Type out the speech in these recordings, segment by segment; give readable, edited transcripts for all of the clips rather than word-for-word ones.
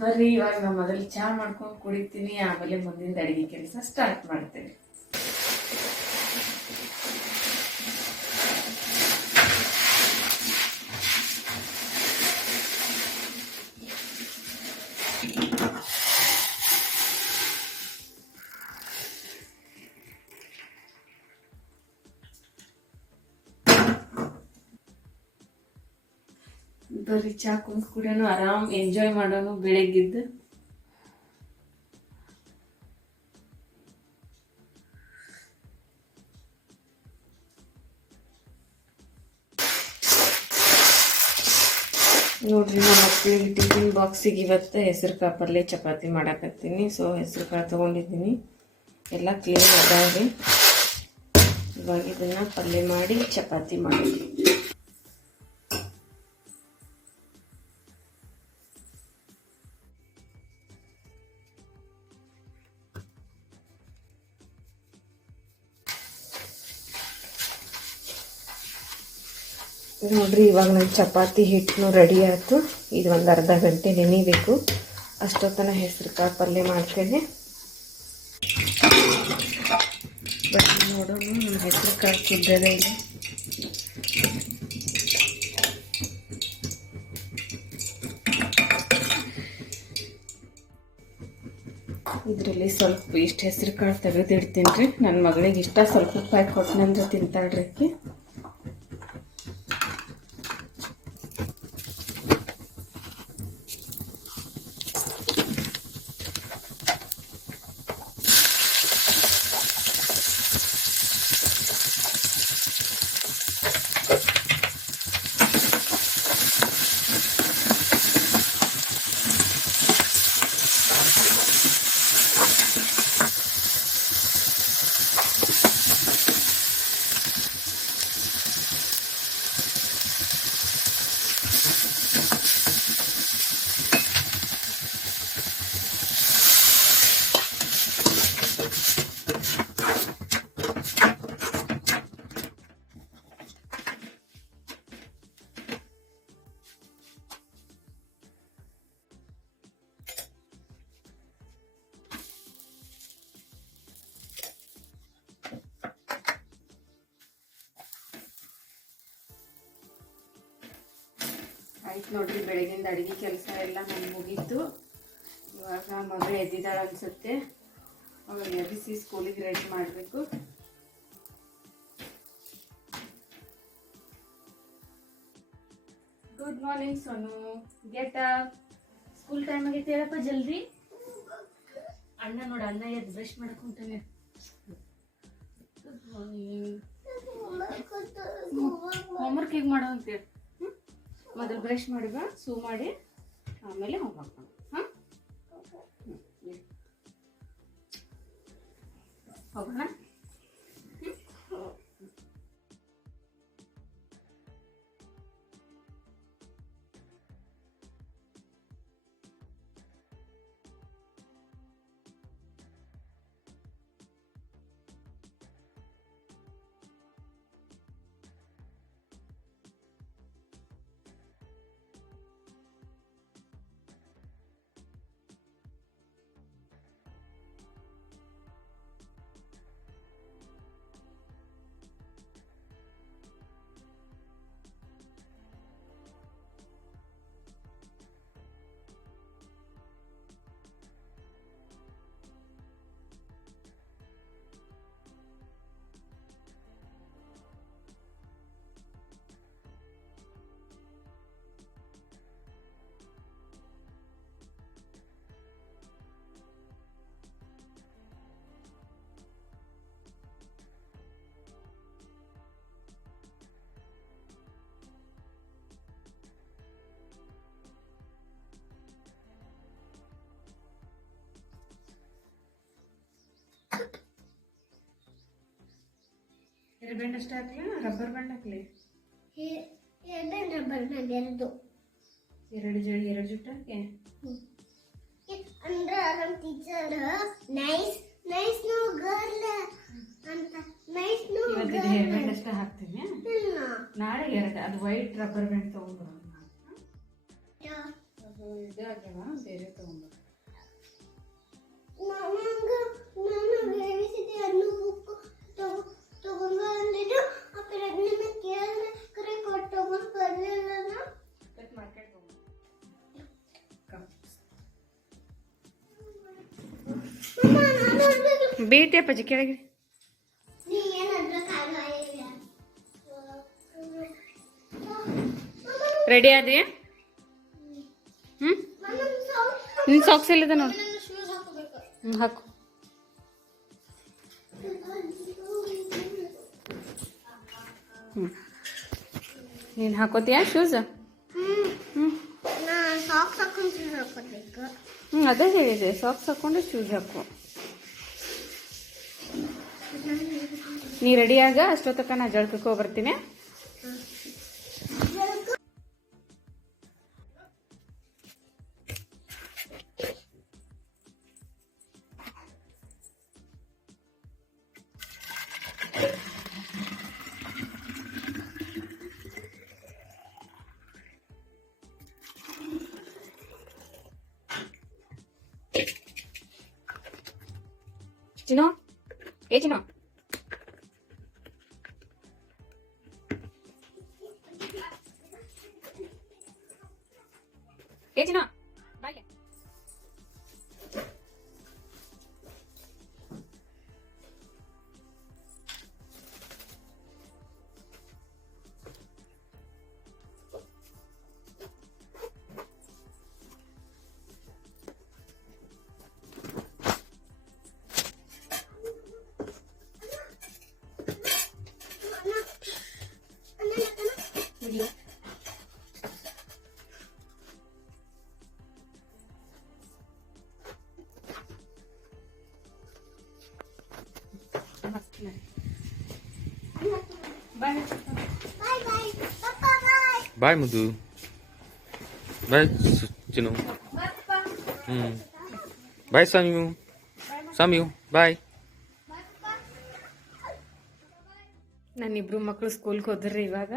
ಬರ್ರಿ ಇವಾಗ ನಾನು ಮೊದಲು ಚಹಾ ಮಾಡ್ಕೊಂಡು ಕುಡಿತೀನಿ, ಆಮೇಲೆ ಮುಂದಿನ ಅಡಿಗೆ ಕೆಲಸ ಸ್ಟಾರ್ಟ್ ಮಾಡ್ತೇನೆ. ಬರ್ರಿ ಚಹಾ ಕುಂತ್ ಕುಡಿಯೋನು, ಆರಾಮ್ ಎಂಜಾಯ್ ಮಾಡೋನು ಬೆಳಗ್ಗಿದ್ದು. ನೋಡ್ರಿ ನಮ್ಮ ಮಕ್ಕಳಿಗೆ ಟಿಫಿನ್ ಬಾಕ್ಸಿಗೆ ಇವತ್ತು ಹೆಸರು ಕಾಳು ಪಲ್ಯ ಚಪಾತಿ ಮಾಡಾಕತ್ತೀನಿ. ಸೊ ಹೆಸರು ಕಾಳು ತೊಗೊಂಡಿದ್ದೀನಿ, ಎಲ್ಲ ಕ್ಲೀನ್ ಅದಾವ್ರಿ. ಇವಾಗ ಇದನ್ನು ಪಲ್ಯ ಮಾಡಿ ಚಪಾತಿ ಮಾಡೋದು. ನೋಡ್ರಿ ಇವಾಗ ನನ್ನ ಚಪಾತಿ ಹಿಟ್ಟು ರೆಡಿ ಆಯಿತು. ಇದು ಒಂದು ಅರ್ಧ ಗಂಟೆ ನೆನಿಬೇಕು. ಅಷ್ಟೊತ್ತನ ಹೆಸರು ಕಾಳು ಪಲ್ಯ ಮಾಡ್ತೇನೆ. ಬಟ್ ನೋಡೋಣ ನಮ್ಮ ಹೆಸರು ಕಾಳು ಕುದ್ದದೇ ಇಲ್ಲ. ಇದರಲ್ಲಿ ಸ್ವಲ್ಪ ಇಷ್ಟು ಹೆಸರು ಕಾಳು ತೆಗೆದಿಡ್ತೀನಿ ರೀ. ನನ್ನ ಮಗಳಿಗೆ ಇಷ್ಟ, ಸ್ವಲ್ಪ ಉಪ್ಪಾಕಿ ಕೊಟ್ಟನಂದ್ರೆ ತಿಂತಾಳ್ರಿ ಆಕಿ. ಆಯ್ತು ನೋಡ್ರಿ, ಬೆಳಗಿಂದ ಅಡುಗೆ ಕೆಲಸ ಎಲ್ಲ ನಮ್ಗೆ ಮುಗೀತು. ಇವಾಗ ಮಗಳು ಎದ್ದಿದ್ದಾಳೆ ಅನ್ಸುತ್ತೆ. ಅವಳು ಎಬ್ಬಿಸಿ ಸ್ಕೂಲಿಗೆ ರೆಡಿ ಮಾಡಬೇಕು. Good morning Sonu, get up. School time ಆಗೈತೆ, ಹೇಳಪ್ಪ ಜಲ್ದಿ. ಅಣ್ಣ ನೋಡು, ಅಣ್ಣ ಎದ್ದು ಬ್ರಷ್ ಮಾಡ್ಕೊಂತಾನೆ. Good morning. ಹೋಮ್ವರ್ಕ್ ಹೇಗೆ ಮಾಡೋ ಅಂತೇಳಿ. ಮೊದಲು ಬ್ರಷ್ ಮಾಡಿಬ, ಸೂ ಮಾಡಿ, ಆಮೇಲೆ ಹೋಮ್ವರ್ಕ್ ಮಾಡು. ಹಾಂ, ಹೋಗೋಣ. हेयर बैंड ಅಷ್ಟೇ ಹಾಕ್ಲಿ, ರಬ್ಬರ್ ಬ್ಯಾಂಡ್ ಹಾಕ್ಲಿ. ಹೇರ್ ಬ್ಯಾಂಡ್ ರಬ್ಬರ್ ಬ್ಯಾಂಡ್ ಎರಡು ಜುಟ್ಟು ಹಾಕಿ. ಅಂದ್ರೆ ನಮ್ಮ ಟೀಚರ್ ನೈಸ್ ನೋ ಗರ್ಲ್ ಅಂತ, nice no girl. Hair band ಅಷ್ಟೇ ಹಾಕ್ತೀನಿ. ನಾಳೆ ಎರಡು ಅದು ವೈಟ್ ರಬ್ಬರ್ ಬ್ಯಾಂಡ್ ತಗೊಂಡ್ಬರೋಣ. ಇದಾಗ್ಯಾವ ಬೇರೆ ತಗೊಂಡ್ಬ ಬೇಟೆ ಅಪ್ಪಾಜಿ ಕೆಳಗೆ ರೆಡಿ ಆದಿ ನಿನ್ ಸಾಕ್ಸ್ ಎಲ್ಲಿದೆ ನೋಡು ಹಾಕು ನೀನು ಹಾಕೋತೀಯಾ ಶೂಸ್ ಅದೇ ಹೇಳಿದೆ ಸಾಕ್ಸ್ ಹಾಕೊಂಡು ಶೂಸ್ ಹಾಕು ನೀ ರೆಡಿ ಆಗ ಅಷ್ಟೊತ್ತಕ್ಕ ನಾ ಜಳಕಕ್ಕೆ ಹೋಗಿ ಬರ್ತೀನಿ ಚಿನ್ನು ಏ ಚಿನ್ನು ಏ ಚಿನ್ನು ಬಾಯ್ಲೆ ಬಾಯ್ ಮುದ್ದು ಬಾಯ್ ಚಿನ್ನು ಬಾಯ್ ಸಾಮ್ಯು ಬಾಯ್ ನನ್ನಿಬ್ರು ಮಕ್ಕಳು ಸ್ಕೂಲ್ಗೆ ಹೋದ್ರಿ ಇವಾಗ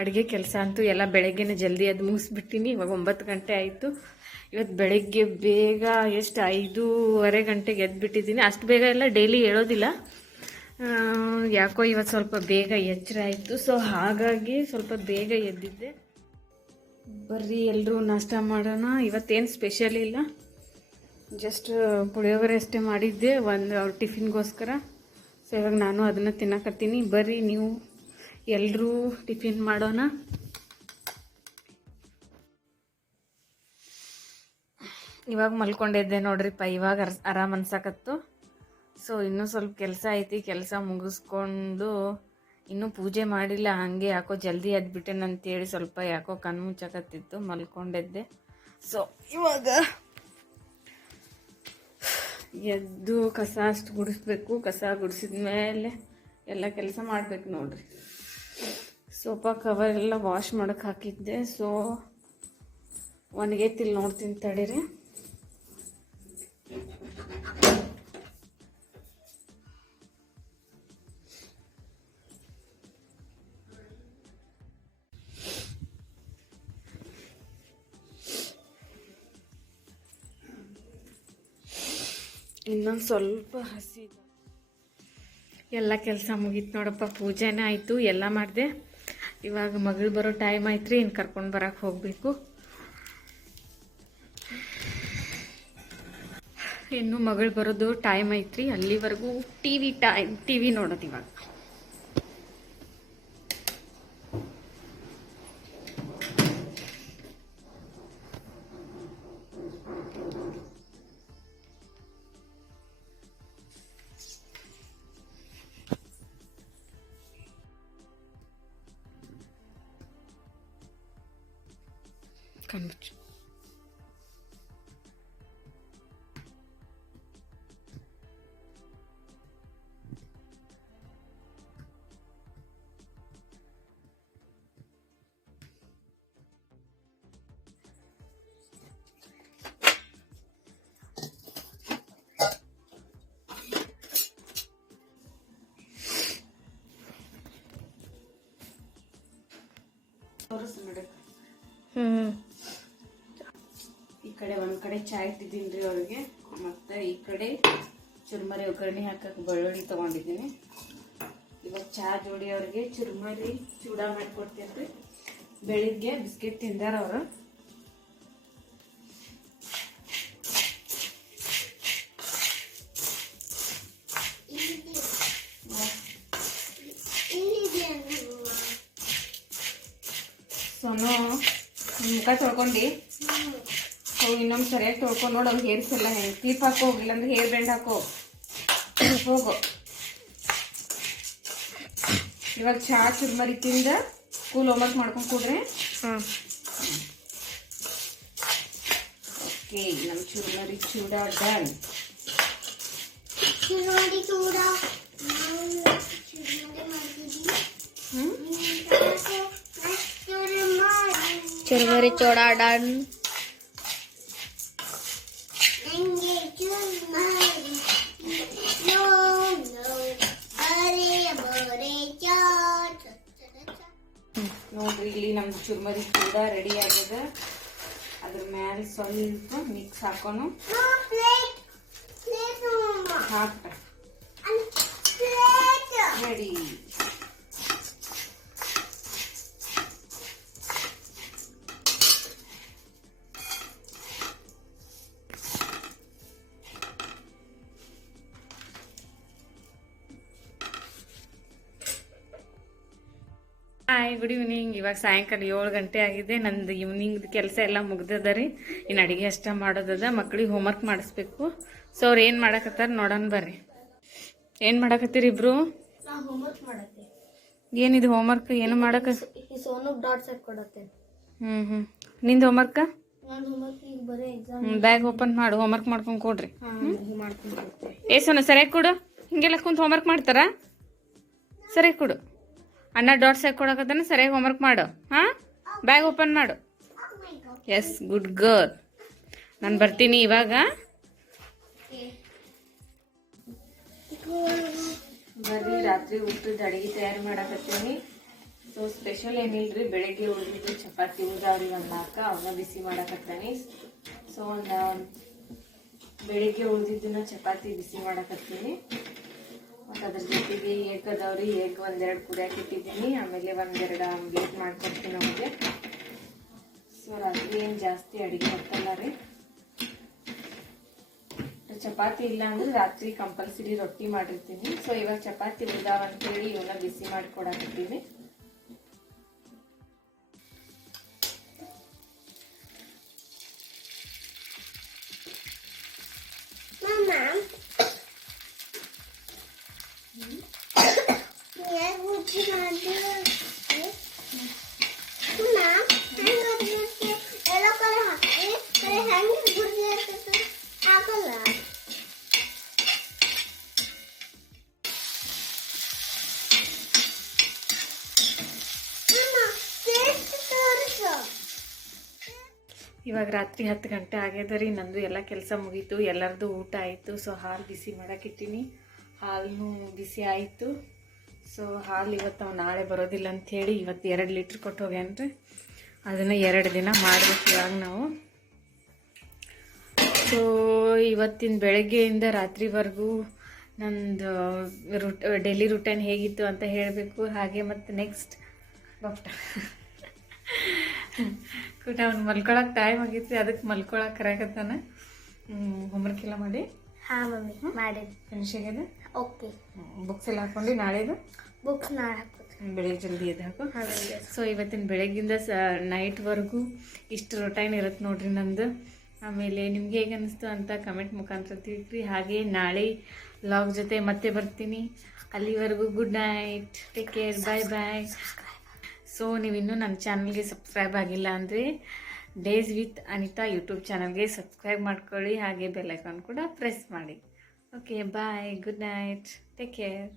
ಅಡುಗೆ ಕೆಲಸ ಅಂತೂ ಎಲ್ಲ ಬೆಳಗ್ಗೆನೇ ಜಲ್ದಿ ಅದು ಮುಗಿಸ್ಬಿಟ್ಟಿನಿ ಇವಾಗ 9 ಗಂಟೆ ಆಯಿತು ಇವತ್ತು ಬೆಳಗ್ಗೆ ಬೇಗ ಎಷ್ಟು 5:30 ಗಂಟೆಗೆ ಎದ್ಬಿಟ್ಟಿದ್ದೀನಿ ಅಷ್ಟು ಬೇಗ ಎಲ್ಲ ಡೈಲಿ ಹೇಳೋದಿಲ್ಲ ಯಾಕೋ ಇವತ್ತು ಸ್ವಲ್ಪ ಬೇಗ ಎಚ್ಚರ ಆಯಿತು ಸೊ ಹಾಗಾಗಿ ಸ್ವಲ್ಪ ಬೇಗ ಎದ್ದಿದ್ದೆ ಬರ್ರಿ ಎಲ್ಲರೂ ನಾಷ್ಟ ಮಾಡೋಣ ಇವತ್ತೇನು ಸ್ಪೆಷಲ್ ಇಲ್ಲ ಜಸ್ಟ್ ಪುಳಿಯೋಗರೆ ಅಷ್ಟೇ ಮಾಡಿದ್ದೆ ಅವ್ರ ಟಿಫಿನ್ಗೋಸ್ಕರ ಸೊ ಇವಾಗ ನಾನು ಅದನ್ನು ತಿನ್ನಕತ್ತೀನಿ ಬರ್ರಿ ನೀವು ಎಲ್ಲರೂ ಟಿಫಿನ್ ಮಾಡೋಣ ಇವಾಗ ಮಲ್ಕೊಂಡಿದ್ದೆ ನೋಡ್ರಿಪ್ಪ ಇವಾಗ ಆರಾಮ್ ಅನ್ಸಕತ್ತು ಸೊ ಇನ್ನೂ ಸ್ವಲ್ಪ ಕೆಲಸ ಐತಿ ಕೆಲಸ ಮುಗಿಸ್ಕೊಂಡು ಇನ್ನೂ ಪೂಜೆ ಮಾಡಿಲ್ಲ ಹಾಗೆ ಯಾಕೋ ಜಲ್ದಿ ಎದ್ಬಿಟ್ಟೆನಂತೇಳಿ ಸ್ವಲ್ಪ ಯಾಕೋ ಕಣ್ಣು ಮುಚ್ಚಕತ್ತಿತ್ತು ಮಲ್ಕೊಂಡಿದ್ದೆ ಸೊ ಇವಾಗ ಎದ್ದು ಕಸ ಅಷ್ಟು ಗುಡಿಸ್ಬೇಕು ಕಸ ಗುಡಿಸಿದ ಮೇಲೆ ಎಲ್ಲ ಕೆಲಸ ಮಾಡ್ಬೇಕು ನೋಡ್ರಿ ಸೋಫಾ ಕವರ್ ಎಲ್ಲ ವಾಶ್ ಮಾಡೋಕೆ ಹಾಕಿದ್ದೆ ಸೊ ಒಣಗೈತಿಲ್ಲಿ ನೋಡ್ತೀನಿ ತಡೀರಿ ಇನ್ನೊಂದು ಸ್ವಲ್ಪ ಹಸಿ ಎಲ್ಲ ಕೆಲಸ ಮುಗೀತು ನೋಡಪ್ಪ ಪೂಜೆನೇ ಆಯಿತು ಎಲ್ಲ ಮಾಡಿದೆ ಇವಾಗ ಮಗಳು ಬರೋ ಟೈಮ್ ಆಯ್ತು ರೀ ಇನ್ನು ಕರ್ಕೊಂಡು ಬರೋಕ್ಕೆ ಹೋಗಬೇಕು ಇನ್ನು ಮಗಳು ಬರೋದು ಟೈಮ್ ಐತ್ರಿ ಅಲ್ಲಿವರೆಗೂ ಟಿ ವಿ ನೋಡೋದು ಇವಾಗ ಕಣ್ಮುಚ್ಚು ಈ ಕಡೆ ಒಂದು ಕಡೆ ಚಾ ಇಟ್ಟಿದ್ದೀನಿ ರೀ ಅವ್ರಿಗೆ, ಮತ್ತು ಈ ಕಡೆ ಚುರ್ಮರಿ ಒಗ್ಗರಣೆ ಹಾಕಕ್ಕೆ ಬೆಳ್ಳುಳ್ಳಿ ತೊಗೊಂಡಿದ್ದೀನಿ. ಇವಾಗ ಚಾ ಜೋಡಿ ಅವ್ರಿಗೆ ಚುರ್ಮರಿ ಚೂಡ ಮಾಡಿಕೊಡ್ತೀನಿ ರೀ. ಬೆಳಿಗ್ಗೆ ಬಿಸ್ಕೆಟ್ ತಿಂದಾರ ಅವರು. ಸೋನು ಮುಖ ತೊಳ್ಕೊಂಡು ಅವು ಇನ್ನೊಂದು ಸರಿಯಾಗಿ ತೊಳ್ಕೊಂಡು ನೋಡಿ, ಅವ್ರು ಹೇರ್ಸ್ ಎಲ್ಲ ಹೆಂಗೆ ಕ್ಲಿಪ್ ಹಾಕೋ, ಇಲ್ಲಾಂದ್ರೆ ಹೇರ್ ಬ್ಯಾಂಡ್ ಹಾಕೋ ಹೋಗು. ಇವಾಗ ಚಾ ಚುರ್ಮರಿ ತಿಂದ ಸ್ಕೂಲ್ ಹೋಮ್ವರ್ಕ್ ಮಾಡ್ಕೊಂಡು ಕೊಡ್ರಿ. ಓಕೆ, ನಮ್ಮ ಚುರ್ಮರಿ ಚೂಡ ಡನ್. ಚುರ್ಮರಿ ಚೂಡ ಡನ್. ನೋಡ್ರಿ, ಇಲ್ಲಿ ನಮ್ದು ಚುರ್ಮರಿ ಚೂಡ ರೆಡಿ ಆಗಿದೆ. ಅದ್ರ ಮ್ಯಾಲೆ ಸ್ವಲ್ಪ ಮಿಕ್ಸ್ ಹಾಕೋನು ಹಾಕ ರೆಡಿ. Hi, good evening. ಇವಾಗ ಸಾಯಂಕಾಲ 7 ಗಂಟೆ ಆಗಿದೆ. ನಂದು ಈವ್ನಿಂಗ್ ಕೆಲಸ ಎಲ್ಲ ಮುಗ್ದದ ರೀ. ಇನ್ನು ಅಡುಗೆ ಅಷ್ಟ ಮಾಡೋದದ. ಮಕ್ಳಿಗೆ ಹೋಮ್ವರ್ಕ್ ಮಾಡಿಸ್ಬೇಕು. ಸೊ ಅವ್ರು ಏನು ಮಾಡಕತ್ತಾರ ನೋಡೋಣ ಬರ್ರಿ. ಏನು ಮಾಡಕತ್ತೀರಿ ಇಬ್ರು? ಏನಿದು ಹೋಮ್ವರ್ಕ್? ಏನು ಮಾಡಕ? ಸೋನುಗ್ ಡಾಟ್ಸ್ ಹಾಕೊಡತ್ತೆ. ನಿಂದು ಹೋಮ್ವರ್ಕ? ಎಕ್ಸಾಮ್ ಬ್ಯಾಗ್ ಓಪನ್ ಮಾಡು, ಹೋಮ್ವರ್ಕ್ ಮಾಡ್ಕೊಂಡು ಕೊಡ್ರಿ. ಸೋನು ಸರಿಯಾಗಿ ಕೊಡು. ಹಿಂಗೆಲ್ಲ ಕುಂತು ಹೋಮ್ವರ್ಕ್ ಮಾಡ್ತಾರ? ಸರಿಯಾಗಿ ಕೊಡು. ಅಣ್ಣ ಡಾಟ್ಸ್ ಹಾಕೊಡಕತ್ತಾನ, ಸರಿಯಾಗಿ ಹೋಮ್ವರ್ಕ್ ಮಾಡು. ಹಾಂ, ಬ್ಯಾಗ್ ಓಪನ್ ಮಾಡು. Yes, good girl. ನಾನು ಬರ್ತೀನಿ ಇವಾಗ. ಬರ್ರಿ, ರಾತ್ರಿ ಊಟದ ಅಡುಗೆ ತಯಾರು ಮಾಡಕತ್ತೀನಿ. ಸೊ ಸ್ಪೆಷಲ್ ಏನಿಲ್ರಿ, ಬೆಳಗ್ಗೆ ಉಳಿದಿದ್ದು ಚಪಾತಿ ಉಳ್ದಾವ್ರಿ ಒಂದು 4, ಅವನ್ನ ಬಿಸಿ ಮಾಡಕತ್ತೀನಿ. ಸೊ ಬೆಳಿಗ್ಗೆ ಉಳಿದಿದ್ದನ್ನ ಚಪಾತಿ ಬಿಸಿ ಮಾಡಕತ್ತೀನಿ. ಮತ್ತು ಅದ್ರ ಜೊತೆಗೆ ಎಗ್ ಅದಾವ್ರಿ, ಎಗ್ 1-2 ಕುದಿಯಾಕೆ ಇಟ್ಟಿದ್ದೀನಿ. ಆಮೇಲೆ 1-2 ಆಮ್ಲೆಟ್ ಮಾಡ್ಕೊಡ್ತೀನಿ ಅವ್ರಿಗೆ. ಸೊ ರಾತ್ರಿ ಏನು ಜಾಸ್ತಿ ಅಡುಗೆ ಹೊತ್ತಲ್ಲ ರೀ. ಚಪಾತಿ ಇಲ್ಲ ಅಂದ್ರೆ ರಾತ್ರಿ ಕಂಪಲ್ಸರಿ ರೊಟ್ಟಿ ಮಾಡಿರ್ತೀನಿ. ಸೊ ಇವಾಗ ಚಪಾತಿ ಉಳ್ದಾವ ಅಂತೇಳಿ ಇವನ್ನ ಬಿಸಿ ಮಾಡಿ ಕೊಡಾಕತ್ತೀನಿ. ಇವಾಗ ರಾತ್ರಿ 10 ಗಂಟೆ ಆಗ್ಯದ ರೀ. ನಂದು ಎಲ್ಲ ಕೆಲಸ ಮುಗೀತು, ಎಲ್ಲರದು ಊಟ ಆಯಿತು. ಸೊ ಹಾಲು ಬಿಸಿ ಮಾಡಕ್ಕಿಟ್ಟಿನಿ. ಹಾಲು ಬಿಸಿ ಆಯಿತು. ಸೊ ಹಾಲು ಇವತ್ತು ಅವ್ನು ನಾಳೆ ಬರೋದಿಲ್ಲ ಅಂಥೇಳಿ ಇವತ್ತು 2 ಲೀಟ್ರ್ ಕೊಟ್ಟು ಹೋಗ್ಯಾನ್ರಿ. ಅದನ್ನು 2 ದಿನ ಮಾಡ್ಬೇಕು ಇವಾಗ ನಾವು. ಸೊ ಇವತ್ತಿನ ಬೆಳಗ್ಗೆಯಿಂದ ರಾತ್ರಿವರೆಗೂ ನಂದು ಡೈಲಿ ರೂಟೀನ್ ಹೇಗಿತ್ತು ಅಂತ ಹೇಳಬೇಕು. ಹಾಗೆ ಮತ್ತು ನೆಕ್ಸ್ಟ್ ಅವ್ನು ಮಲ್ಕೊಳಕ್ಕೆ ಟೈಮ್ ಆಗೈತಿ, ಅದಕ್ಕೆ ಮಲ್ಕೊಳಕ್ಕೆ ಕರೆಯಕತ್ತಾನ. ಹೋಮ್ವರ್ಕ್ ಎಲ್ಲ ಮಾಡಿ? ಹಾಂ ಮಮ್ಮಿ ಮಾಡಿದ್ವಿ. ಫಿನಿಶ್ ಆಗ್ಯದ? ಓಕೆ. ಬುಕ್ಸ್ ಎಲ್ಲ ಹಾಕೊಂಡು ನಾಳೆದು ಬುಕ್ಸ್ ನಾಳೆ ಹಾಕೋದು, ಬೆಳಿಗ್ಗೆ ಜಲ್ದಿ ಎದ್ದು ಹಾಕು. ಸೊ ಇವತ್ತಿನ ಬೆಳಗ್ಗಿಂದ ನೈಟ್ವರೆಗೂ ಇಷ್ಟು ರೊಟೈನ್ ಇರುತ್ತೆ ನೋಡ್ರಿ ನಂದು. ಆಮೇಲೆ ನಿಮ್ಗೆ ಹೇಗೆ ಅನ್ನಿಸ್ತು ಅಂತ ಕಮೆಂಟ್ ಮುಖಾಂತರ ತಿಳಿಸ್ರಿ. ಹಾಗೆ ನಾಳೆ ವ್ಲಾಗ್ ಜೊತೆ ಮತ್ತೆ ಬರ್ತೀನಿ. ಅಲ್ಲಿವರೆಗೂ ಗುಡ್ ನೈಟ್, ಟೇಕ್ ಕೇರ್, ಬಾಯ್ ಬಾಯ್. ಸೊ ನೀವಿನ್ನೂ ನನ್ನ ಚಾನಲ್ಗೆ ಸಬ್ಸ್ಕ್ರೈಬ್ ಆಗಿಲ್ಲ ಅಂದರೆ ಡೇಸ್ ವಿತ್ ಅನಿತಾ ಯೂಟ್ಯೂಬ್ ಚಾನಲ್ಗೆ ಸಬ್ಸ್ಕ್ರೈಬ್ ಮಾಡ್ಕೊಳ್ಳಿ. ಹಾಗೆ ಬೆಲ್ ಐಕಾನ್ ಕೂಡ ಪ್ರೆಸ್ ಮಾಡಿ. ಓಕೆ, ಬಾಯ್, ಗುಡ್ ನೈಟ್, ಟೇಕ್ ಕೇರ್.